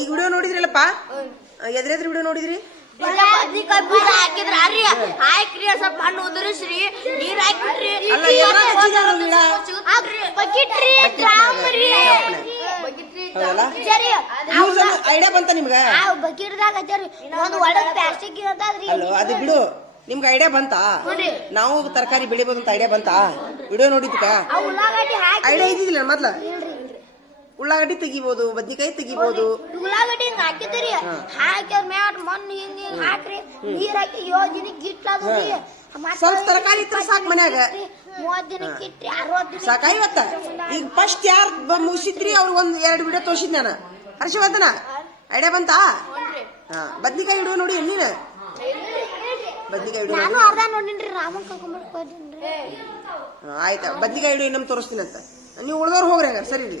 ಈಗ video ನೋಡಿದ್ರಲ್ಲಪ್ಪ? ಎದ್ರೆದ್ರ video ನೋಡಿದ್ರಿ? ಬದ್ನಿಕಾಯಿ ಬೀಜ ಹಾಕಿದ್ರ ಅರಿ ಹಾಕ್ರಿ ಸ್ವಲ್ಪ ಹಣ್ಣು ಉದುರಿಸ್ರಿ ನೀರ್ ಹಾಕ್ಬಿಟ್ರಿ. ಅಲ್ಲ ಎದ್ರಾಗ ಹಚ್ಚಿದಾರ ಗಿಡ ಬಕೆಟ್ ರೀ. ಡ್ರಾಮ್ ರೀ. ಹೌದಲ್ಲ ಯೂಸ್ ಐಡಿಯಾ ಬಂತ ನಿಮ್ಗ? ಆ ಬಕೆಟ್ದಾಗ ಹಚ್ಚಾರಿ. ಒಂದ್ ಒಳಗ್ ಪ್ಲಾಸ್ಟಿಕ್ ಇರತ್ತದ್ರಿ. ಅಲ್ಲೋ ಅದು ಬಿಡು. ನಿಮ್ಗೆ ಐಡಿಯಾ ಬಂತಾ? ನಾವು ತರಕಾರಿ ಬೆಳಿಬೋದು ಅಂತ ಐಡಿಯಾ ಬಂತಾ? ವಿಡಿಯೋ ನೋಡಿದ್ಕ? ಐಡಿಯಾ ಇದ್ದಿಲ್ಲ ಮೊದ್ಲ? ಉಳ್ಳಾಗಡ್ಡಿ ತೆಗಿಬೋದು ಬದ್ನಿಕಾಯಿ ತೆಗಿಬೋದು. ಉಳ್ಳಾಗಡ್ಡಿ ಹಾಕಿದ್ರಿ ಹಾಕಿ ಮ್ಯಾಟ್ ಮಣ್ಣು ಹಿಂಗ್ ಹಿಂಗ್ ಹಾಕ್ರಿ ನೀರ್ ಹಾಕಿ ಏಳ್ ದಿನಕ್ಕೆ ಗಿಟ್ಲಾದ್ರಿ ಸ್ವಲ್ಪ ತರಕಾರಿ ಇತ್ರ ಸಾಕು ಮನ್ಯಾಗ. ಮೂವತ್ ದಿನಕ್ಕೆ ಇಟ್ರಿ ಅರವತ್ತು ದಿನ ಸಾಕ ಇವತ್ತ ಈಗ ಫಸ್ಟ್ ಯಾರು ಮುಗಿಸಿದ್ರಿ ಅವ್ರಿಗೆ ಒಂದ್ ಎರಡು ವಿಡಿಯೋ ತೋರಿಸಿದ್ ನಾನು. ಹರ್ಷವರ್ಧನ ಐಡಿಯಾ ಬಂತಾ? ಹಾ. ಬದ್ನಿಕಾಯಿ ಹಿಡುವ ನೋಡಿ ನೀನು? ಬದ್ನಿಕಾಯಿ ವಿಡಿಯೋ ನಾನು ಅರ್ಧ ನೋಡಿನ್ರಿ ರಾಮನ್ ಕರ್ಕೊಂಡ್ ಹೋಗಿನ್ರಿ ಆಯ್ತಾ. ಬದ್ನಿಕಾಯಿ ವಿಡಿಯೋ ಇನ್ನೊಮ್ಮೆ ತೋರಿಸ್ತೀನಿ ಅಂತ ನೀವು ಉಳ್ದವ್ರು ಹೋಗ್ರಿ ಹಂಗಾರೆ ಸರಿ ಇಲ್ಲಿ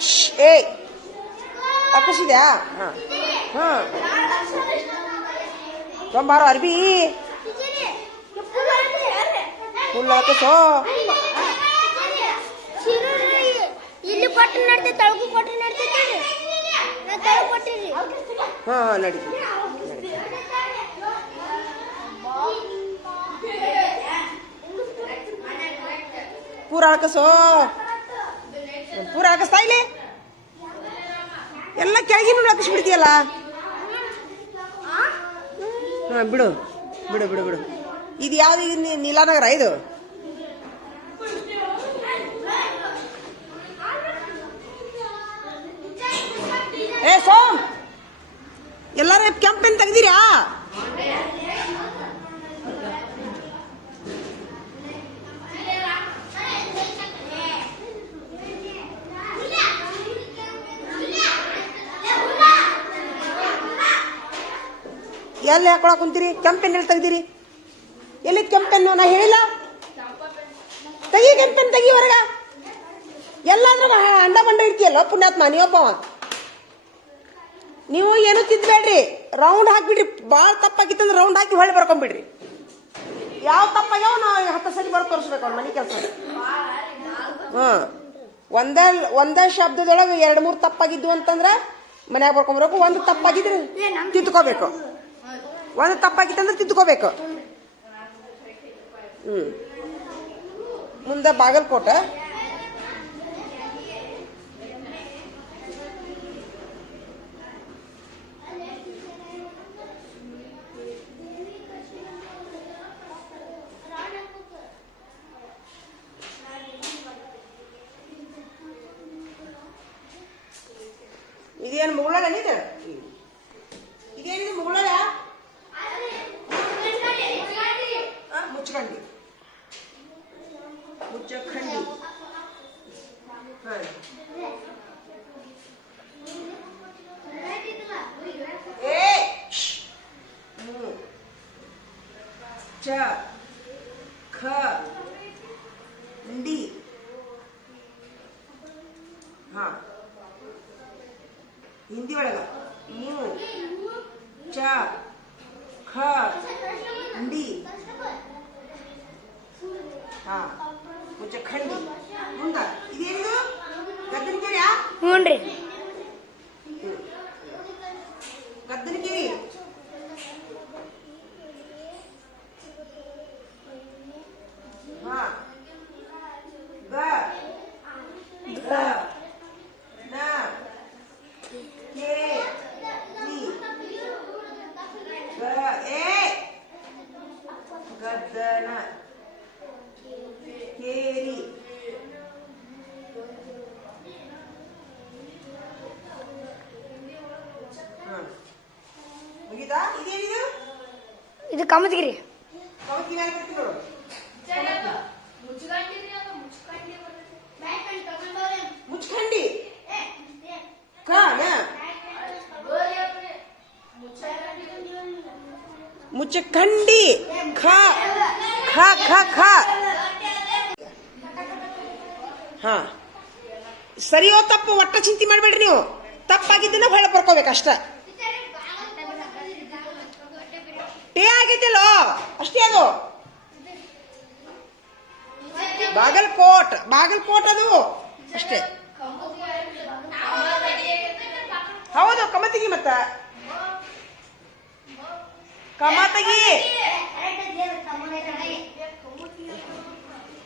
ಶ್ಶ್, ಏಯ್ ಹಾಂ ಹಾ ತೊಂಬಾರೋ ಅರ್ಬಿ ಫುಲ್ ಹಾಕಿಸೋ ಇಲ್ಲಿ ಕೊಟ್ಟು ನಡ್ತೈತೆ ತಳಗು ಕೊಟ್ಟು ನಡ್ತೈತೆ ನಾ ತಳಗು ಕೊಟ್ಟಿರಿ ಹಾ ಹಾ ನಡೀತಿ ಪೂರ ಹಾಕಸೋ ಪೂರ ಹಾಕಿಸ್ತಾ ಇಲ್ಲಿ ಎಲ್ಲ ಕೆಳಗಿನ ಹಾಕಿಸ್ಬಿಡ್ತೀಯಲ್ಲ ಹಾ, ಬಿಡು. ಬಿಡು ಬಿಡು ಬಿಡು. ಇದು ಯಾವ್ದು ನೀಲಾನಗರ ಇದು ಏ ಸೋಮ್ ಎಲ್ಲಾರ ಕೆಂಪೇನ್ ತೆಗ್ದಿರಾ ಎಲ್ಲಿ ಹಾಕೊಳಕ್ ಕುಂತೀರಿ? ಕೆಂಪೆನ್ ಎಲ್ಲಿ ತೆಗ್ದಿರಿ? ಎಲ್ಲಿ ಕೆಂಪೆನ್ನು ನಾ ಹೇಳಿಲ್ಲ. ತೆಗಿ ಕೆಂಪೆನ್ ತೆಗಿ ಹೊರಗ. ಎಲ್ಲಾದ್ರೂ ಅಂಡ ಬಂಡ ಇಡ್ತೀಯಲ್ಲ ಪುಣ್ಯಾತ್ಮ ನೀವೊಬ್ಬವ ನೀವು ಏನು ತಿದ್ಬೇಡ್ರಿ. ರೌಂಡ್ ಹಾಕ್ಬಿಡ್ರಿ. ಭಾಳ ತಪ್ಪಾಗಿತ್ತಂದ್ರೆ ರೌಂಡ್ ಹಾಕಿ ಹೊಳ್ಳಿ ಬರ್ಕೊಂಬಿಡ್ರಿ. ಯಾವ ತಪ್ಪಾಗ್ಯಾವ ನಾವು ಹತ್ತು ಸರಿ ಬರ್ ತೋರಿಸ್ಬೇಕು ಅವ್ರ ಮನೆ ಕೆಲಸ. ಹಾಂ. ಒಂದೇ ಒಂದೇ ಶಬ್ದದೊಳಗೆ ಎರಡು ಮೂರು ತಪ್ಪಾಗಿದ್ದು ಅಂತಂದ್ರೆ ಮನ್ಯಾಗ ಬರ್ಕೊಂಬರ್ಬೇಕು. ಒಂದು ತಪ್ಪಾಗಿದ್ರೆ ತಿದ್ಕೋಬೇಕು ಒಂದು ತಪ್ಪಾಗಿತ್ತಂದ್ರೆ ತಿದ್ಕೋಬೇಕು ಹ್ಞೂ ಮುಂದೆ ಬಾಗಲಕೋಟೆ ಇದೇನು ಮುಗುಳಲ್ಲ ನೀನು ಇದೇನಿದೆ ಮುಗುಳಲ್ಲ ಆ, ಮುಚ್ಚಕಂಡಿ ಮುಚ್ಚಖಂಡಿ ಹಾಂ ಏ ಶ್ಶ್. ಹ್ಮ್. ಚ ಖ ಡಿ ಹಾ ಹಿಂದಿ ಒಳಗ ಮು ಚ ಖ ಡಿ ಹಾ ಮುಚ್ಚಖಂಡಿ ಮುಂದ ಇದೇನಿದು ಗದ್ದನಕೆರೆಯಾ ಹ್ಞೂನ್ರಿ ಗದ್ದನಕೆರೆ ಹಾ ಗ ಗ ನ ಕೆ ನಿ ಗ ಎ ಗದ್ದನ ಕೇರಿ. ಇದು ಕಮತ್ಗಿರಿ ಕವತ್ತಿ ಮೇಲೆ ಬರ್ತೀನಿ ನೋಡು ಮುಚ್ಕಂಡಿ ಕ ನ ಮುಚ್ಚಕಂಡಿ ಖ ಖ ಖ ಖ ಹಾ. ಸರಿಯೋ ತಪ್ಪು ಒಟ್ಟ ಚಿಂತೆ ಮಾಡ್ಬೇಡ್ರಿ ನೀವು. ತಪ್ಪಾಗಿದ್ದನ್ನ ಹೊಳ ಬರ್ಕೋಬೇಕಷ್ಟ ಟೇ ಆಗಿದ್ದಿಲ್ಲೋ? ಅಷ್ಟೇ ಅದು. ಬಾಗಲ್ಕೋಟ್. ಬಾಗಲ್ಕೋಟ್ ಅದು. ಅಷ್ಟೇ. ಹೌದು ಕಮತಿಗಿ ಮತ್ತ. ಕಮತಗಿ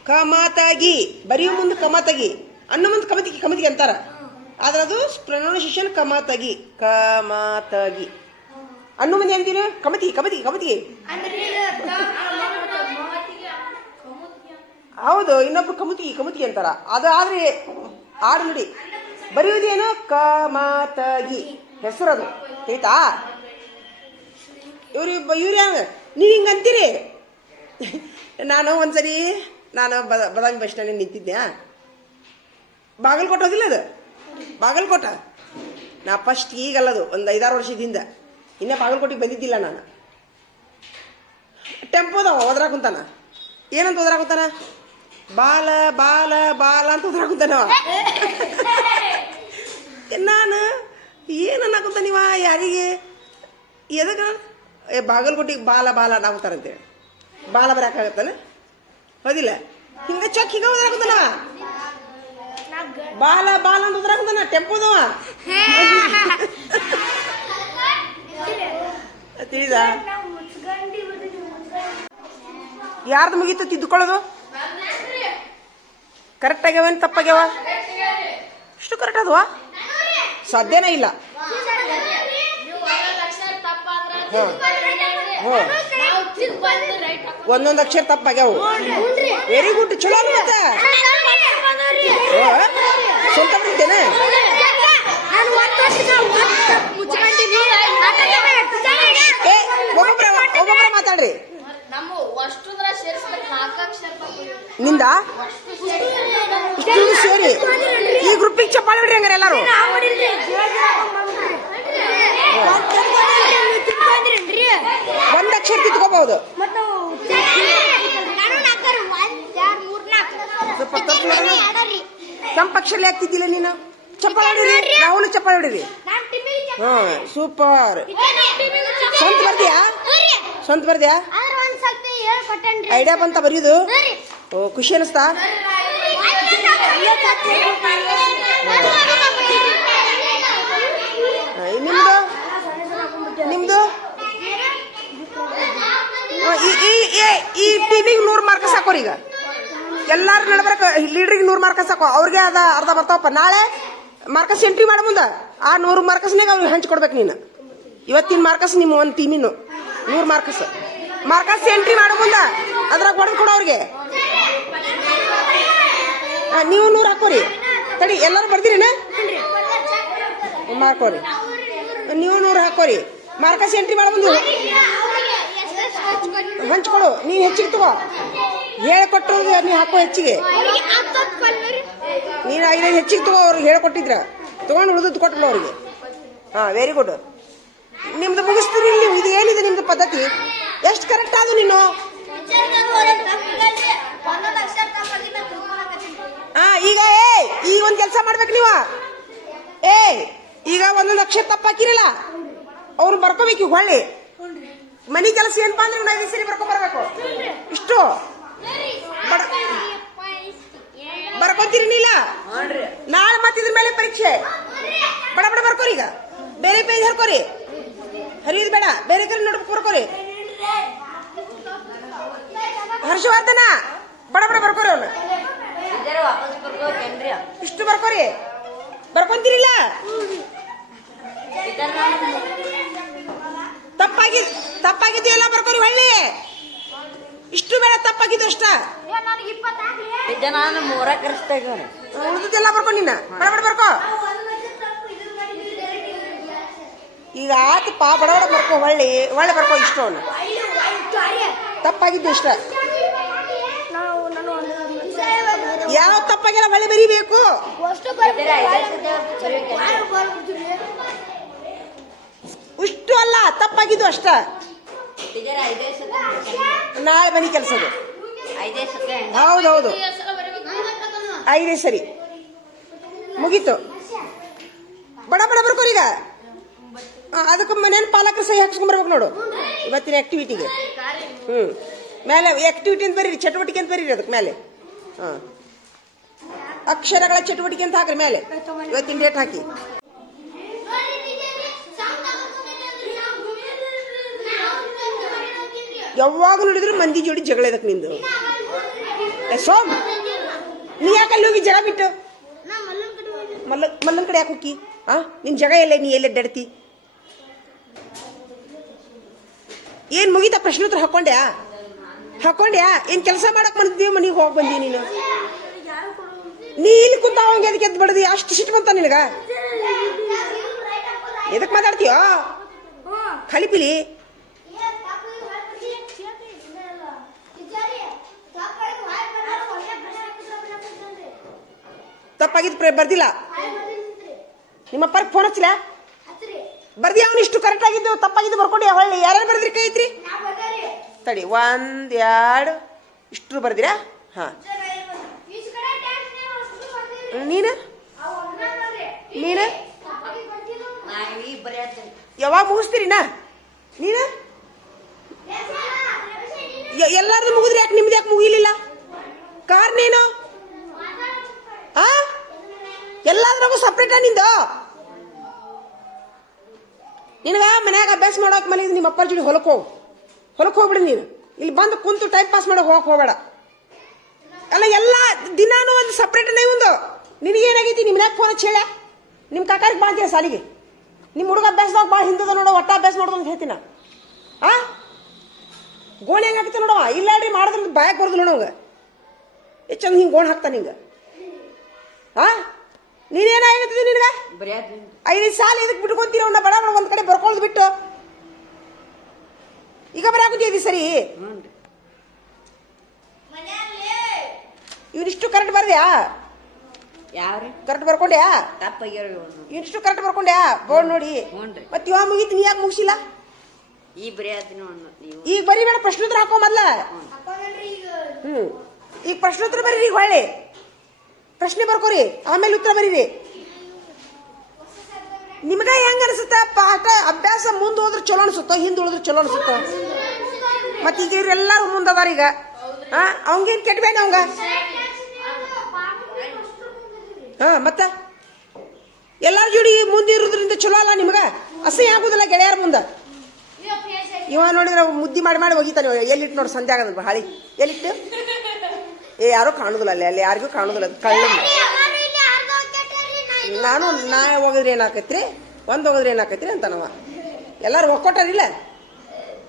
ಕಮತಗಿ. ಬರೆಯೋ ಮುಂದೆ ಕಮತಗಿ. ಅನ್ನ ಮುಂದೆ ಕಮತಿಗಿ ಕಮತಿಗಿ ಅಂತಾರ. ಆದ್ರೆ ಅದು ಪ್ರೊನೌನ್ಸಿಯೇಷನ್ ಕಮತಗಿ. ಕಮತಗಿ. ಅನ್ನು ಮುಂದೆ ಅಂತೀನ ಕಮತಿ ಕಮತಿ ಕಮತಿ. ಹೌದು, ಇನ್ನೊಬ್ರು ಕಮತಿ ಕಮತಿ ಅಂತಾರ. ಅದು ಆದ್ರೆ, ಆಡು ನೋಡಿ. ಬರೆಯುವುದೇನು? ಕಮತಗಿ. ಹೆಸರದು. ಆಯ್ತಾ ಹೇಳ್ತಾ ಇವ್ರು ಯಾವ ನೀವು ಹಿಂಗೆ ಅಂತೀರಿ? ನಾನು ಒಂದ್ಸರಿ ನಾನು ಬದ ಬದಾಮಿ ಬಸ್ ಸ್ಟ್ಯಾಂಡಿಗೆ ನಿಂತಿದ್ದೆ ಬಾಗಲಕೋಟೆ ಕೊಟ್ಟೋದಿಲ್ಲ ಅದು? ಬಾಗಲಕೋಟ? ನಾ ಫಸ್ಟ್ ಈಗಲ್ಲದು ಒಂದು ಐದಾರು ವರ್ಷದಿಂದ ಇನ್ನೂ ಬಾಗಲಕೋಟೆಗೆ ಬಂದಿದ್ದಿಲ್ಲ ನಾನು. ಟೆಂಪೋದವ ಓದ್ರಾ ಕುಂತಾನ ಏನಂತ ಹೋದ್ರಾಗ ಕುಂತಾನ ಬಾಲ ಬಾಲ ಬಾಲ ಅಂತ ಕುಂತಾನವ ನಾನು, ಏನು ನೀವ ಯಾರಿಗೆ? ಎದಕ್ಕ ಏ, ಬಾಗಲಕೋಟಿಗೆ ಬಾಲ ಬಾಲ ಅನ್ನಕುಂತಾರಂತೇಳಿ ಬಾಲ ಬರಕಾಗತ್ತಾನ? ಹೌದಿಲ್ಲ? ಹಿಂಗ ಚೊಕ್ ಹಿಂಗ ಹೋದ್ರಾಕುಂತಾನವ ಬಾಲ ಬಾಲ ಅಂತ ಹೋದ್ರಾಕುಂತಾನ ಟೆಂಪೋದವ ತಿಳಿದ? ಯಾರ್ದು ಮುಗೀತು ತಿದ್ದುಕೊಳ್ಳೋದು? ಕರೆಕ್ಟ್ ಆಗ್ಯಾವ ತಪ್ಪಾಗ್ಯಾವ? ಇಷ್ಟು ಕರೆಕ್ಟ್ ಅದವಾ ಸಾಧ್ಯನೇ ಇಲ್ಲ. ಒಂದೊಂದು ಅಕ್ಷರ ತಪ್ಪಾಗ್ಯಾವು ವೆರಿ ಗುಡ್ ಚಲೋ ಮತ್ತೆ ಸ್ವಂತ ಏ ಒಬ್ಬೊಬ್ರ ಒಬ್ಬೊಬ್ರ ಮಾತಾಡ್ರಿ ನಿಂದ ಸೇರಿ ಈ ಗ್ರೂಪಿಗೆ ಚಪ್ಪಾಳೆ ಬಿಡ್ರಿ ಹಂಗಾರೆ ಎಲ್ಲಾರು ಒಂದ್ ಅಕ್ಷರ ತಿದ್ಕೋಬಹುದು ಸ್ವಲ್ಪ ತಪ್ಪು ನೋಡೋಣ. ನಮ್ಮ ಪಕ್ಷದಲ್ಲಿ ಆಗ್ತಿದ್ದಿಲ್ಲ ನೀನು? ಚಪ್ಪಾಳೆ ಹೊಡಿರಿ ರಾಹುಲ್ ಚಪ್ಪಾಳೆ ಹೊಡಿರಿ ಹಾಂ, ಸೂಪರ್. ಸ್ವಂತ ಬರ್ದ್ಯಾ? ಸ್ವಂತ ಬರ್ದ್ಯಾ? ಐಡಿಯಾ ಬಂತ ಬರೀದು ಓ, ಖುಷಿ ಅನಿಸ್ತಾ? ನಿಮ್ದು? ನಿಮ್ದು? ಈ- ಟೀಮಿಗೆ ನೂರು ಮಾರ್ಕ್ಸ್ ಸಾಕೋರಿ ಈಗ ಎಲ್ಲಾರ ನಡ್ಬರಕ ಲೀಡ್ರಿಗೆ ನೂರು ಮಾರ್ಕಸ್ ಹಾಕೋ ಅವ್ರಿಗೆ ಅದ ಅರ್ಧ ಬರ್ತಾವಪ್ಪ. ನಾಳೆ ಮಾರ್ಕಸ್ ಎಂಟ್ರಿ ಮಾಡ ಮುಂದೆ. ಆ ನೂರು ಮಾರ್ಕಸ್ನಾಗ ಅವ್ರಿಗೆ ಹಂಚ್ಕೊಡ್ಬೇಕು ನೀನು. ಇವತ್ತಿನ ಮಾರ್ಕಸ್ ನಿಮ್ಮ ಒಂದು ಟೀಮಿನು ನೂರು ಮಾರ್ಕಸ್ ಮಾರ್ಕಸ್ ಎಂಟ್ರಿ ಮಾಡೋ ಮುಂದೆ. ಅದ್ರಾಗ ಹೊಡೆದು ಕೊಡು ಅವ್ರಿಗೆ. ನೀವು ನೂರು ಹಾಕೋರಿ. ತಡಿ ಎಲ್ಲರೂ ಬರ್ದಿರೇನ? ಮಾಡ್ಕೋರಿ ನೀವು ನೂರು ಹಾಕೋರಿ. ಮಾರ್ಕಸ್ ಎಂಟ್ರಿ ಮಾಡ ಮುಂದೆ. ಹಂಚ್ಕೊಡು ನೀವು ಹೆಚ್ಚಿಗೆ ತಗೋ. ಹೇಳ್ಕೊಟ್ಟು ನೀವು ಹಾಕೋ ಹೆಚ್ಚಿಗೆ. ನೀನು ಐದೈದು ಹೆಚ್ಚಿಗೆ ತಗೋ, ಅವ್ರಿಗೆ ಹೇಳ್ಕೊಟ್ಟಿದ್ರ. ತೊಗೊಂಡು ಉಳಿದದ್ದು ಕೊಟ್ಟಲ್ಲ ಅವ್ರಿಗೆ. ಹಾಂ ವೆರಿ ಗುಡ್ ನಿಮ್ದು ಮುಗಿಸ್ತೀರಿ ನೀವು ಇದು ಏನಿದೆ ನಿಮ್ದು ಪದ್ಧತಿ? ಎಷ್ಟು ಕರೆಕ್ಟ್ ಆದ ನೀನು? ಹಾ, ಈಗ ಏ, ಈ ಒಂದು ಕೆಲಸ ಮಾಡ್ಬೇಕು ನೀವು? ಏ, ಈಗ ಒಂದು ಲಕ್ಷ ತಪ್ಪಾಕಿರಲ್ಲ ಅವ್ರು ಬರ್ಕೋಬೇಕು ಹೊಳ್ಳಿ. ಮನಿ ಕೆಲಸ ಏನಪ್ಪಾ ಅಂದ್ರೆ, ನಾವು ಐದು ಸರಿ ಬರ್ಕೊ ಬರ್ಬೇಕು. ಇಷ್ಟು? ಬರ್ಕೊಂತೀರಿ ನೀಲ? ನಾಳೆ ಮತ್ತೆ ಇದ್ರ ಮೇಲೆ ಪರೀಕ್ಷೆ. ಬಡ ಬಡ ಬರ್ಕೋರಿ ಈಗ. ಬೇರೆ ಪೇಜ್ ಹರ್ಕೋರಿ. ಹರಿಯೋದು ಬೇಡ. ಬೇರೆ ಕಡೆ ನೋಡ್ಬೇಕು ಬರ್ಕೋರಿ. ಹರ್ಷವರ್ಧನ ಬಡ ಬಡ ಬರ್ಕೋರಿ ಅವನು. ಇಷ್ಟು ಬರ್ಕೋರಿ. ಬರ್ಕೊಂತೀರಿಲ್ಲ? ತಪ್ಪಾಗಿ ತಪ್ಪಾಗಿದೆಯಲ್ಲ ಎಲ್ಲ ಬರ್ಕೋರಿ ಹೊಳ್ಳಿ. ಇಷ್ಟು ಬೇಡ ತಪ್ಪಾಗಿದ್ದು ಅಷ್ಟ. ನಾನು ಮೂರ ಕರೆಸ್ತಾ ಉಳಿದದ್ದೆಲ್ಲ ಬರ್ಕೊ ನಿನ್ನ ಬಡಬಡ ಬಡ ಬರ್ಕೋ. ಈಗ ಆತ ಪಾ ಬಡ ಬಡ ಬರ್ಕೋ ಹೊಳ್ಳಿ ಒಳ್ಳೆ ಬರ್ಕೋ ಇಷ್ಟು. ಅವನು ತಪ್ಪಾಗಿದ್ದು ಇಷ್ಟ ಯಾವ ತಪ್ಪಾಗಿಲ್ಲ ಹೊಳ್ಳಿ ಬರೀಬೇಕು? ಇಷ್ಟು ಅಲ್ಲ ತಪ್ಪಾಗಿದ್ದು ಅಷ್ಟ. ನಾಳೆ ಮನೆ ಕೆಲಸ ಹೌದೌದು ಐದೇ ಸರಿ. ಮುಗೀತು. ಬಡ ಬಡ ಬರ್ಕೋರೀಗ ಅದಕ್ಕೆ ಮನೇನ ಪಾಲಕರು ಸಹಿ ಹಾಕ್ಸ್ಕೊಂಬರ್ಬೇಕು ನೋಡು. ಇವತ್ತಿನ ಆಕ್ಟಿವಿಟಿಗೆ ಹ್ಞೂ ಮೇಲೆ ಆಕ್ಟಿವಿಟಿ ಅಂತ ಬರೀರಿ ಚಟುವಟಿಕೆ ಅಂತ ಬರೀರಿ ಅದಕ್ಕೆ ಮೇಲೆ. ಹಾಂ. ಅಕ್ಷರಗಳ ಚಟುವಟಿಕೆ ಅಂತ ಹಾಕ್ರಿ ಮೇಲೆ. ಇವತ್ತಿನ ಡೇಟ್ ಹಾಕಿ. ಯಾವಾಗ ನೋಡಿದ್ರು ಮಂದಿ ಜೋಡಿ ಜಗಳ ಇದಕ್ಕೆ ನಿಂದು. ಸೋಮ್. ನೀ ಯಾಕೆ ಅಲ್ಲಿ ಹೋಗಿ ಜಗ ಬಿಟ್ಟು? ಮಲ್ಲ ಮಲ್ಲನ ಕಡೆ ಯಾಕೆ ಹೋಗಿ ಆ? ನಿನ್ ಜಗ ಎಲ್ಲ? ನೀ ಎಲ್ಲ ಅಡ್ಡಾಡ್ತಿ? ಏನ್ ಮುಗಿತ ಪ್ರಶ್ನೋತ್ತರ ಹಾಕೊಂಡ್ಯಾ? ಹಾಕೊಂಡ್ಯಾ? ಏನ್ ಕೆಲಸ ಮಾಡಕ್ ಬಂದಿದ್ದೀವಿ ಮನೆಗೆ ಹೋಗಿ ಬಂದಿ ನೀನು? ನೀ ಇಲ್ಲಿ ಕುಂತ ಅವಂಗೆ ಅದಕ್ಕೆ ಎದ್ದು ಬಡದಿ? ಅಷ್ಟು ಸಿಟ್ಟು ಬಂತ ನಿನಗ? ಎದಕ್ ಮಾತಾಡ್ತೀಯೋ? ಖಾಲಿ ತಪ್ಪಾಗಿದ್ದು ಪ್ರೇ ಬರ್ದಿಲ್ಲ. ನಿಮ್ಮ ಅಪ್ಪ ಫೋನ್ ಹಚ್ಚಿಲ್ಲ? ಬರ್ದಿ ಅವನು ಇಷ್ಟು ಕರೆಕ್ಟ್ ಆಗಿದ್ದು ತಪ್ಪಾಗಿದ್ದು ಬರ್ಕೊಂಡು ಹೊಳ್ಳಿ ಯಾರ್ಯಾರು ಬರ್ದ್ರಿ ಕೈ ಐತ್ರಿ ತಡಿ ಒಂದ್ ಎರಡು ಇಷ್ಟು ಬರ್ದಿರಾ? ಹಾ. ನೀನು? ನೀನು? ಯಾವಾಗ ಮುಗಿಸ್ತೀರಿ ನಾ ನೀನು? ಯ- ಎಲ್ಲಾರ್ದು ಮುಗಿದ್ರಿ ಯಾಕೆ ನಿಮ್ದು ಯಾಕೆ ಮುಗಿಲಿಲ್ಲ? ಕಾರಣ ಏನು? ಆ? ಎಲ್ಲಾದ್ರಾಗೂ ಸಪ್ರೇಟ ನಿಂದು? ನಿನಗ ಮನ್ಯಾಗ ಅಭ್ಯಾಸ ಮಾಡೋಕೆ ಮನೆ ನಿಮ್ಮ ಅಪ್ಪರ ಜೋಡಿ ಹೊಲಕ್ಕೆ ಹೋಗು. ಹೊಲಕ್ಕೆ ಹೋಗ್ಬಿಡು ನೀನು. ಇಲ್ಲಿ ಬಂದು ಕುಂತು ಟೈಮ್ ಪಾಸ್ ಮಾಡೋಕೆ ಹೋಗಕ್ಕೆ ಹೋಗಬೇಡ. ಅಲ್ಲ ಎಲ್ಲ ದಿನಾನು ಒಂದು ಸಪ್ರೇಟನೇ ಒಂದು. ನಿನಗೇನಾಗೈತಿ ನಿಮ್ಮ ಮನ್ಯಾಗ ಫೋನ್ ಹೇಳ. ನಿಮ್ಮ ಕಾಕಾರಿಗೆ ಬಾಳ್ತೀಯ ಸಾಲಿಗೆ ನಿಮ್ಮ ಹುಡುಗ ಅಭ್ಯಾಸದಾಗ ಭಾಳ ಹಿಂದದ ನೋಡೋ, ಒಟ್ಟ ಅಭ್ಯಾಸ ಮಾಡೋದು ಅಂತ ಹೇಳ್ತೀನ. ಆ? ಗೋಣಿ ಹೆಂಗೆ ಹಾಕ್ತೀನಿ ನೋಡವ ಇಲ್ಲಾಡ್ರಿ ಮಾಡಿದ್ರೆ ಬಾಯಕ್ಕೆ ಬರೋದು ನೋಡೋಂಗ ಎಷ್ಟು ಚಂದ ಹಿಂಗೆ ಗೋಣ್ ಹಾಕ್ತಾನೆ ಹಿಂಗೆ. ಆ ನೀನೇನಾಗಿರ್ತದೆ ನಿನಗೆ ಐದು ಸಾಲ ಇದಕ್ಕೆ ಬಿಟ್ಕೊಂತೀರ ಅವ್ನ ಬಡ ಬಡ ಒಂದ್ ಕಡೆ ಬರ್ಕೊಳ್ಳೋದು ಬಿಟ್ಟು. ಈಗ ಬರಾಕುತ್ತೀಯ ಸರಿ? ಇವನಿಷ್ಟು ಕರೆಕ್ಟ್ ಬರ್ದ್ಯಾ? ಯಾವ್ರಿ? ಕರೆಕ್ಟ್ ಬರ್ಕೊಂಡ್ಯಾ? ಇವನು. ಇವನಿಷ್ಟು ಕರೆಕ್ಟ್ ಬರ್ಕೊಂಡ್ಯಾ? ಬೋರ್ಡ್ ನೋಡಿ. ಮತ್ತೆ ಇವಾಗ ಮುಗೀತು ನೀ ಯಾಕೆ ಮುಗಿಸಿಲ್ಲ? ಈ ಬರೀ ಈಗ ಬರೀ ಬರಿಬೇಡ ಪ್ರಶ್ನೋತ್ತರ ಹಾಕೋ ಮೊದ್ಲ. ಹ್ಮ್. ಈಗ ಪ್ರಶ್ನೋತ್ತರ ಬರೀ ಈಗ ಹೊಳ್ಳಿ. ಪ್ರಶ್ನೆ ಬರ್ಕೋರಿ, ಆಮೇಲೆ ಉತ್ತರ ಬರೀರಿ. ನಿಮ್ಗ ಹೆಂಗ ಅನ್ಸುತ್ತ? ಪಾಠ, ಅಭ್ಯಾಸ ಮುಂದೆ ಹೋದ್ರೆ ಚಲೋ ಅನ್ಸುತ್ತೋ, ಹಿಂದೆ ಉಳಿದ್ರೆ ಚಲೋ ಅನ್ಸುತ್ತೋ? ಮತ್ತೆ ಈಗ ಇವ್ರೆಲ್ಲರೂ ಮುಂದದಾರ ಈಗ. ಹಾ ಅವಂಗೇನ್ ಕೆಟ್ಬೇಡ ಅವಂಗ. ಹಾ, ಮತ್ತ? ಎಲ್ಲಾರ ಜೋಡಿ ಮುಂದೆ ಚಲೋ ಅಲ್ಲ ನಿಮ್ಗ? ಅಸಹ್ಯ ಆಗುದಿಲ್ಲ ಗೆಳೆಯರ ಮುಂದೆ. ಇವ ನೋಡಿದ್ರೆ ಮುದ್ದಿ ಮಾಡಿ ಮಾಡಿ ಹೋಗಿತಾನೆ. ಎಲ್ಲಿಟ್ಟು ನೋಡಿ ಸಂಜೆ ಆಗದ ಹಾಳಿ. ಎಲ್ಲಿಟ್ಟು ಏ ಯಾರು ಕಾಣುದಿಲ್ಲ ಅಲ್ಲಿ. ಅಲ್ಲಿ ಯಾರಿಗೂ ಕಾಣುದಿಲ್ಲ. ಅದು ಕಳ್ಳ ನಾನು ನಾ ಹೋಗಿದ್ರೆ ಏನಾಕೈತ್ರಿ? ಒಂದು ಹೋಗಿದ್ರೆ ಏನಾಕೈತ್ರಿ ಅಂತನವ. ಎಲ್ಲಾರು ಒಕ್ಕೊಟ್ಟಾರಿಲ್ಲ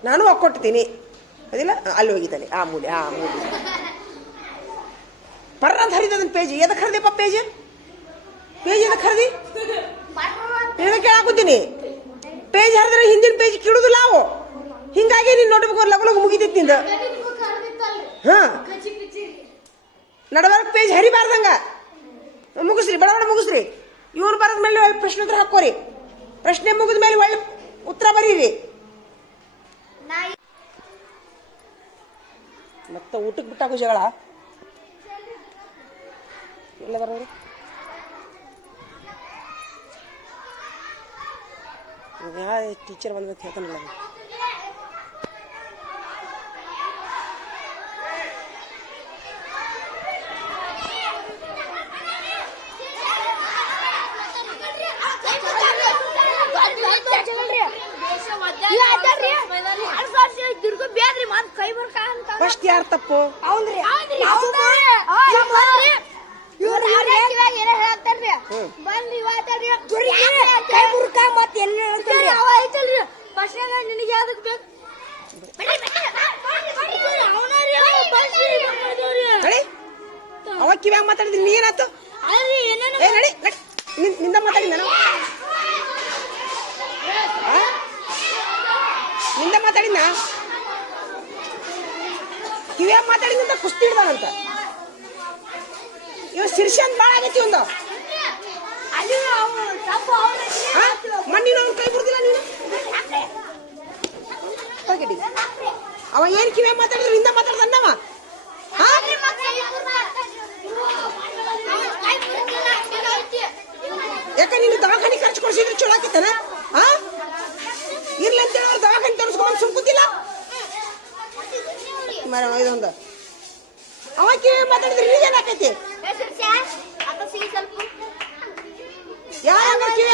ನಾನು ಒಕ್ಕೊಟ್ತೀನಿ. ಅದಿಲ್ಲ? ಅಲ್ಲಿ ಹೋಗಿದ್ದಾನೆ. ಆ ಮೂಲೆ ಆ ಮೂಲೆ. ಪರ್ರ ಅಂತ ಹರಿದದನ್ ಪೇಜ್. ಎದಕ್ಕೆ ಹರಿದಪ್ಪ ಪೇಜ್? ಪೇಜ್ ಎದಕ್ಕೆ ಹರಿದಿ? ಹೇಳಿ ಕೇಳಾಕುತ್ತೀನಿ ಪೇಜ್ ಹರಿದ್ರೆ ಹಿಂದಿನ ಪೇಜ್ ಕಿಡುದಿಲ್ಲ ಅವು. ಹಿಂಗಾಗಿ ನೀನು ನೋಡ್ಬೇಕು ಲಗು ಲಗು ಮುಗಿದಿತ್ತು ನಿಂದ. ಹಾ. ನಡವರ್ಕ್ ಪೇಜ್ ಹರಿಬಾರ್ದಂಗ. ಮುಗಿಸ್ರಿ ಬಡ ಬಡ ಮುಗಿಸ್ರಿ. ಇವ್ರು ಬರದ ಮೇಲೆ ಒಳ್ಳೆ ಪ್ರಶ್ನೋತ್ತರ ಹಾಕೋರಿ. ಪ್ರಶ್ನೆ ಮುಗಿದ ಮೇಲೆ ಒಳ್ಳೆ ಉತ್ತರ ಬರೀರಿ. ಮತ್ತೆ ಊಟಕ್ಕೆ ಬಿಟ್ಟಾಕು ಜಗಳ. ಎಲ್ಲ ಯಾವ ಟೀಚರ್ ಬಂದ್ಬೇಕು ಹೇಳ್ತಾನಲ್ಲ ಅವ್ನು. ಕೈ ಬರ್ಕ ಅಂತ ಫಸ್ಟ್ ಯಾರು ತಪ್ಪು? ಹ್ಮ್. ಬಂದ್ರಿ ಇವತ್ತಲ್ರಿ ಕೈ ಬುರ್ಕ ಮತ್ತೆ ಎಲ್ಲಿ ಹೇಳ್ತಾರ್ರಿ? ಅವ ಐತಲ್ರಿ ಫಸ್ಟ್ ನಿನಗೆ ಯಾವ್ದಕ್ ಬೇಕು? ಅವ ಕಿವ್ಯಾಗ ಮಾತಾಡಿದ್ರಿ? ನೀ ಏನಾಯ್ತು ಅಲ್ರಿ ಏನೇನು ಏ ನಡಿ. ನಿಂದ ಮಾತಾಡಿ ನಾನು? ನಿಂದ ಮಾತಾಡಿನ ಕಿವ್ಯಾಗ ಮಾತಾಡಿದಂತ ಕುಸ್ತಿ ಹಿಡ್ದಾನಂತ ಇವ ಶಿರ್ಷನ್ ಭಾಳ ಆಗೈತಿ ಒಂದು? ಮಣ್ಣಿನ ಅವ್ನ ಕೈ ಬಿಡುದಿಲ್ಲ ನೀನು? ಹೋಗಿಡಿ ಅವ ಏನ್ ಕಿವೇ ಮಾತಾಡಿದ್ರು ಹಿಂದೆ ಮಾತಾಡ್ದವ ಹಾ? ಯಾಕ ನೀನು ದವಾಖಾನೆ ಖರ್ಚು ಕೊಡ್ಸಿದ್ರೆ ಚಲೋ ಆಕಿತ್ತನ ಹಾ? ಇರ್ಲಿ ಅಂತ ಹೇಳಿ ಅವ್ರು ದವಾಖಾನೆ ತೋರಿಸ್ಕೊಂಡು ಸುಮ್ಕುತ್ತಿಲ್ಲ? ಮರ ಇದೊಂದು ಅವಕ್ಕೆ ಮಾತಾಡಿದ್ರೆ ನಿನಗೇನ್ ಆಕೈತಿ ಯಾರು ಕಿವಿ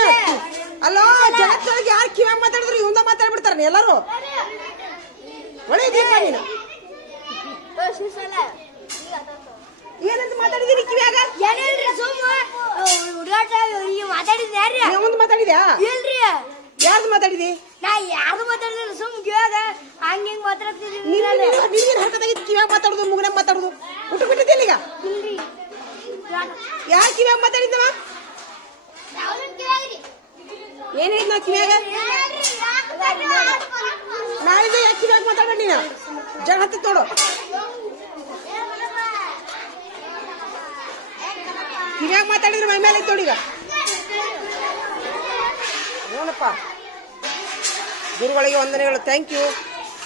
ಅಲ್ಲೋ ಜಗತ್ತೊಳಗೆ ಯಾರು ಕಿವಿಯಾಗ ಮಾತಾಡಿದ್ರು ಇವಂದ ಮಾತಾಡ್ಬಿಡ್ತಾರ ಎಲ್ಲರೂ? ಒಳ್ಳೆ ದೀಪ ನೀನು. ಏನಂತ ಮಾತಾಡಿದೀನಿ ಕಿವಿಯಾಗ ಮಾತಾಡಿದ್ರಿ ಯಾರ್ರಿ? ಒಂದು ಮಾತಾಡಿದ್ಯಾ? ಇಲ್ರಿ. ಯಾರ್ದು ಮಾತಾಡಿದಿ? ನಾ ಯಾರು ಮಾತಾಡಿದ್ರು ಸುಮ್ ಕಿವಾಗ ಹಂಗ ಹಿಂಗ್ ಮಾತಾಡ್ತಿದ್ದೀನಿ ನೀನು ಹರಕದಾಗಿತ್ತು ಕಿವಿಯಾಗ ಮಾತಾಡುದು ಮುಗನಾಗ ಮಾತಾಡುದು. ಊಟ ಬಿಟ್ಟಿದ್ದಿಲ್ಲ ಈಗ? ಯಾರು ಕಿವಿಯಾಗ ಮಾತಾಡಿದ್ದವ? ಏನ್ ಹೇಳಿದ್ ನಾ ಕಿವ್ಯಾಗ ನಾಳಿದ್ದು ಯಾಕೆ ಕಿವ್ಯಾಗ ಮಾತಾಡ ನೀನು? ಜನ ಹತ್ತಿ ತೋಡು. ಕಿವ್ಯಾಗ ಮಾತಾಡಿದ್ರೆ ಮೈ ಮೇಲೆ ತೋಡಿಗ ಈಗ. ನೋಡಪ್ಪ. ಗುರುಗಳಿಗೆ ವಂದನೆಗಳು. ಥ್ಯಾಂಕ್ ಯು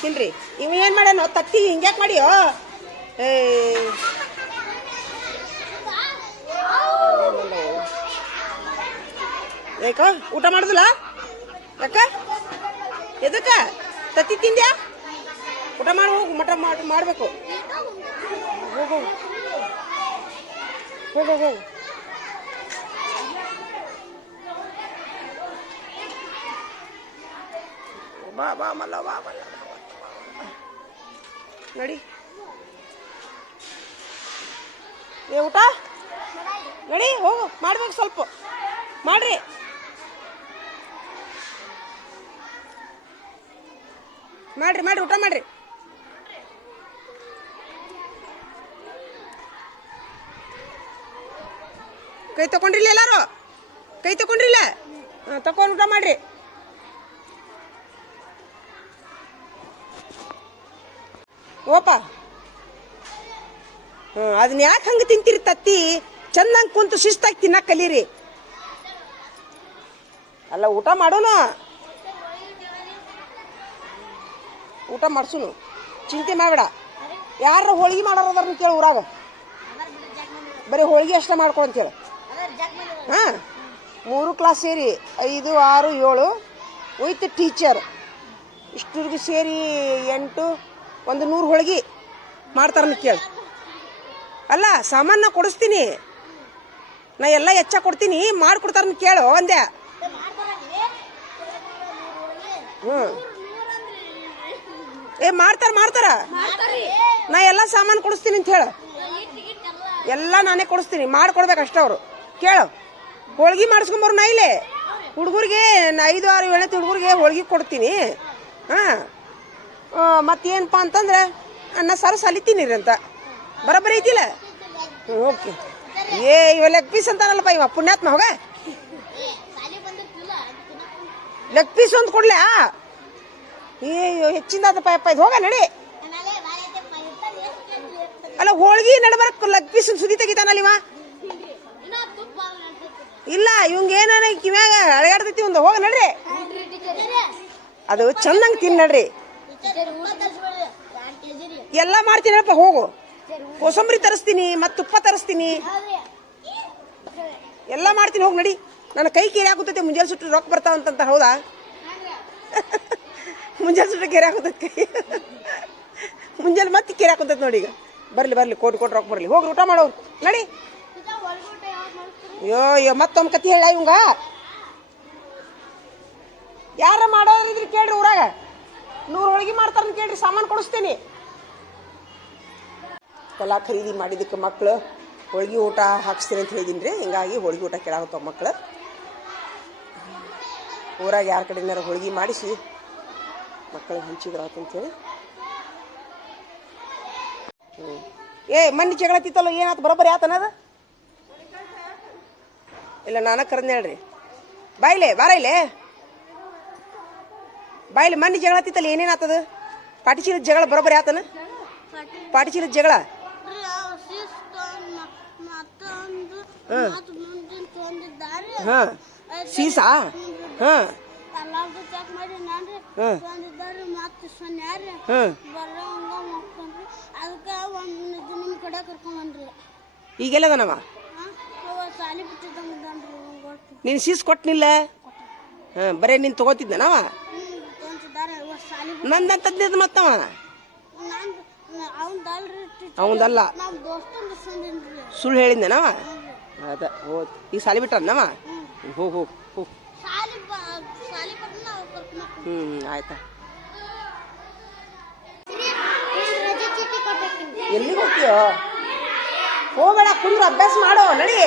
ಇಲ್ರಿ ಇವ ಏನು ಮಾಡೋಣ ತತ್ತಿ ಹಿಂಗ್ಯಾಕೆ ಮಾಡಿಯೋ? ಏ. ಯಾಕ ಊಟ ಮಾಡುದಿಲ್ಲ? ಯಾಕ? ಎದಕ್ಕ? ತತ್ತಿ ತಿಂದ್ಯಾ? ಊಟ ಮಾಡಿ, ಹೋಗು, ಮಟ ಮಾಡಿ, ಮಾಡಬೇಕು. ಹೋಗು. ಹೋಗು ಹೋಗು. ಬಾ ಬಾ, ಮಲ್ಲ ಬಾ ಮಲ್ಲ ನಡಿ. ಏ, ಊಟ? ನಡಿ, ಹೋಗು. ಮಾಡ್ಬೇಕು ಸ್ವಲ್ಪ. ಮಾಡ್ರಿ. ಮಾಡ್ರಿ ಮಾಡ್ರಿ, ಊಟ ಮಾಡ್ರಿ. ಕೈ ತಗೊಂಡ್ರಿಲ್ಲ ಎಲ್ಲಾರು? ಕೈ ತಗೊಂಡ್ರಿಲ್ಲ? ಹಾಂ ತಗೊಂಡು ಊಟ ಮಾಡ್ರಿ. ಓಪ. ಹ್ಞೂ ಅದನ್ನ ಯಾಕೆ ಹಂಗೆ ತಿಂತೀರಿ ತತ್ತಿ? ಚೆನ್ನಾಗಿ ಕುಂತು ಶಿಸ್ತಾಗಿ ತಿನ್ನಕ್ಕೆ ಕಲೀರಿ. ಅಲ್ಲ, ಊಟ ಮಾಡೋಣ. ಊಟ ಮಾಡಿಸೋನು. ಚಿಂತೆ ಮಾಡಬೇಡ. ಯಾರು ಹೋಳಿಗೆ ಮಾಡೋರು ಅದಾರ ಕೇಳು ಊರಾಗ. ಬರೀ ಹೋಳಿಗೆ ಅಷ್ಟೇ ಮಾಡ್ಕೊಳಂತೇಳಿ ಹಾಂ, ಮೂರು ಕ್ಲಾಸ್ ಸೇರಿ ಐದು, ಆರು, ಏಳು. ವಿತ್ ಟೀಚರ್ ಇಷ್ಟುರ್ಗು ಸೇರಿ ಎಂಟು ಒಂದು ನೂರು ಹೋಳಿಗೆ ಮಾಡ್ತಾರನ್ನ ಕೇಳಿ. ಅಲ್ಲ ಸಾಮಾನ ಕೊಡಿಸ್ತೀನಿ. ನಾ ಎಲ್ಲ ಹೆಚ್ಚ ಕೊಡ್ತೀನಿ ಮಾಡ್ಕೊಡ್ತಾರನ್ನ ಕೇಳು, ಒಂದೇ. ಹ್ಞೂ ಏ, ಮಾಡ್ತಾರ ಮಾಡ್ತಾರ? ನಾ ಎಲ್ಲ ಸಾಮಾನು ಕೊಡಿಸ್ತೀನಿ ಅಂತ ಹೇಳು. ಎಲ್ಲ ನಾನೇ ಕೊಡಿಸ್ತೀನಿ ಮಾಡ್ಕೊಡ್ಬೇಕು ಅಷ್ಟೇ ಅವರು. ಕೇಳು. ಹೋಳ್ಗೆ ಮಾಡಿಸ್ಕೊಂಬರು ನಾ ಇಲ್ಲೇ. ಹುಡುಗರಿಗೆ ಐದು ಆರು ಏಳತ್ತು ಹುಡುಗರಿಗೆ ಹೋಳ್ಗೆ ಕೊಡ್ತೀನಿ. ಹಾಂ. ಮತ್ತೇನಪ್ಪ ಅಂತಂದ್ರೆ, ಅನ್ನ, ಸಾರು ಸಲಿತೀನಿ ರೀ ಅಂತ. ಬರೋಬ್ಬರಿ ಐತಿಲ್ಲ? ಓಕೆ. ಏ, ಇವ ಲೆಗ್ ಪೀಸ್ ಅಂತಾನಲ್ಲಪ್ಪ, ಇವ ಪುಣ್ಯಾತ್ಮ ಹೋಗ. ಲೆಗ್ ಪೀಸ್ ಒಂದು ಕೊಡ್ಲ್ಯಾ ಏಯ್ಯೋ ಹೆಚ್ಚಿಂದ ಅಪ್ಪ ಇದು ಹೋಗ, ನಡಿ. ಅಲ್ಲ, ಹೋಳ್ಗಿ ನಡಬರಕ್ ಲೆಗ್ ಪೀಸ್ ಸುದಿ ತೆಗಿತಾನಲ್ಲ ಇವ? ಇಲ್ಲ, ಇವಂಗ ಏನಾನ ಕಿವ್ಯಾಗ ಅಳಗಾಡ್ತೈತಿ, ಒಂದು ಹೋಗ, ನಡ್ರಿ. ಅದು ಚಂದಂಗ್ ತಿನ್ ನಡ್ರಿ. ಎಲ್ಲ ಮಾಡ್ತೀನಪ್ಪ ಹೋಗು. ಕೋಸಂಬರಿ ತರಿಸ್ತೀನಿ ಮತ್ತು ತುಪ್ಪ ತರಿಸ್ತೀನಿ. ಎಲ್ಲ ಮಾಡ್ತೀನಿ, ಹೋಗಿ, ನಡಿ. ನನ್ನ ಕೈ ಕೇರಿ ಹಾಕುತ್ತೈತೆ ಮುಂಜಾನೆ ಸುಟ್ಟು ರೊಕ್ಕ ಬರ್ತಾವಂತಂತ ಹೌದಾ? ಮುಂಜಾನೆ ಸುಟ್ಟು ಕೇರಿ ಹಾಕುತ್ತೈತೆ ಕೈ. ಮುಂಜಾನೆ ಮತ್ತೆ ಕೇರಿ ಹಾಕುತ್ತೈತೆ ನೋಡಿ ಈಗ. ಬರ್ಲಿ ಬರ್ಲಿ, ಕೋಟ್ ಕೊಟ್ಟು ರೊಕ್ಕ ಬರ್ಲಿ. ಹೋಗಿ ಊಟ ಮಾಡೋರು. ನಡಿ. ಅಯ್ಯೋ ಅಯ್ಯೋ, ಮತ್ತೊಮ್ಮೆ ಕತಿ ಹೇಳ ಇವಂಗ. ಯಾರ ಮಾಡೋರು ಕೇಳ್ರಿ ಊರಾಗ. ನೂರು ಹೋಳಿಗೆ ಮಾಡ್ತಾರ ಕೇಳ್ರಿ ಸಾಮಾನು ಕೊಡಿಸ್ತೀನಿ. ಎಲ್ಲ ಖರೀದಿ ಮಾಡಿದ್ದಕ್ಕೆ ಮಕ್ಕಳು ಹೋಳಿಗೆ ಊಟ ಹಾಕ್ಸ್ತೀನಿ ಅಂತ ಹೇಳಿದೀನಿ ರೀ ಹಿಂಗಾಗಿ ಹೋಳಿಗೆ ಊಟ ಕೇಳಾಗತ್ತವ ಮಕ್ಕಳು ಊರಾಗ ಯಾರ ಕಡೆನಾರ ಹೋಳಿಗೆ ಮಾಡಿಸಿ ಮಕ್ಕಳು ಹಂಚಿದ್ರ ಅಂತೇಳಿ ಹ್ಞೂ ಏ, ಮನ್ನಿ ಜಗಳ ತಿತ್ತಲ್ಲ ಏನಾಯ್ತು ಬರೋಬ್ಬರಿ ಆತನದು ಇಲ್ಲ, ನಾನು ಕರೆದ್ ಹೇಳ್ರಿ. ಬಾಯ್ಲೆ ಬಾರ ಇಲ್ಲೇ. ಬಾಯಲ್ಲಿ ಮಣ್ಣಿ ಜಗಳ ಆತಿತ್ತಲ್ಲ ಏನೇನು ಆತದ? ಪಾಟಿ ಚೀಲದ ಜಗಳ ಬರೋಬ್ಬರಿ ಆತನ? ಪಾಟಿ ಚೀಲದ ಜಗಳ? ಹಾ. ಸೀಸಾ? ಹಾಂ. ಈಗೆಲ್ಲದನವ ನೀನು ಸೀಸ್ ಕೊಟ್ನಿಲ್ಲ? ಹಾಂ ಬರೇ ನೀನು ತಗೋತಿದ್ನವ ಹ್ಮ್ ತೊಂದಿದ್ದಾರೆ ಇವ ಸಾಲಿ ನಂದಂತದ್ದು ಮತ್ತವ? ಅವಂದಲ್ಲ. ಸುಳ್ಳು ಹೇಳಿದ್ನವ ಅದ ಹೋದ್ ಈಗ ಸಾಲಿ ಬಿಟ್ಟನವ ಹೋಗಿ, ಹೋಗ್ ಹೋಗ್. ಹ್ಞೂ ಆಯ್ತಾ. ಎಲ್ಲಿಗೆ ಹೋಗ್ತೀಯೋ? ಹೋಗಬೇಡ ಕುಂದ್ರು ಅಭ್ಯಾಸ ಮಾಡೋ, ನಡಿ.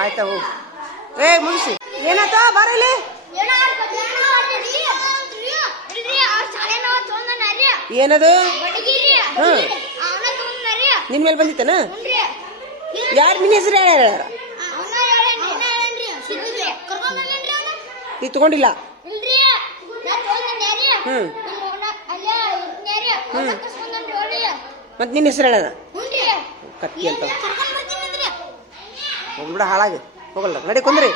ಆಯ್ತಾ, ಹೋಗಿ. ಏ ಮುಗಿಸಿ. ಏನಾತ ಬಾರ ಏನದು? ಹ್ಮ್. ನಿನ್ ಮೇಲೆ ಬಂದಿತ್ತನ? ಯಾರು ನಿನ್ನ ಹೆಸರು ಹೇಳ್ಯಾರ? ನೀ ತಗೊಂಡಿಲ್ಲ. ಹ್ಞೂ ಮತ್ತೆ ನಿನ್ನ ಹೆಸರು ಹೇಳ್ಯಾರ? ಕತ್ತಿ ಅಂತ. ಹೋಗ್ಬಿಡ ಹಾಳಾಗಿ. ಹೋಗಲ್ಲ ನಡಿ ಕೊಂದ್ರಿ.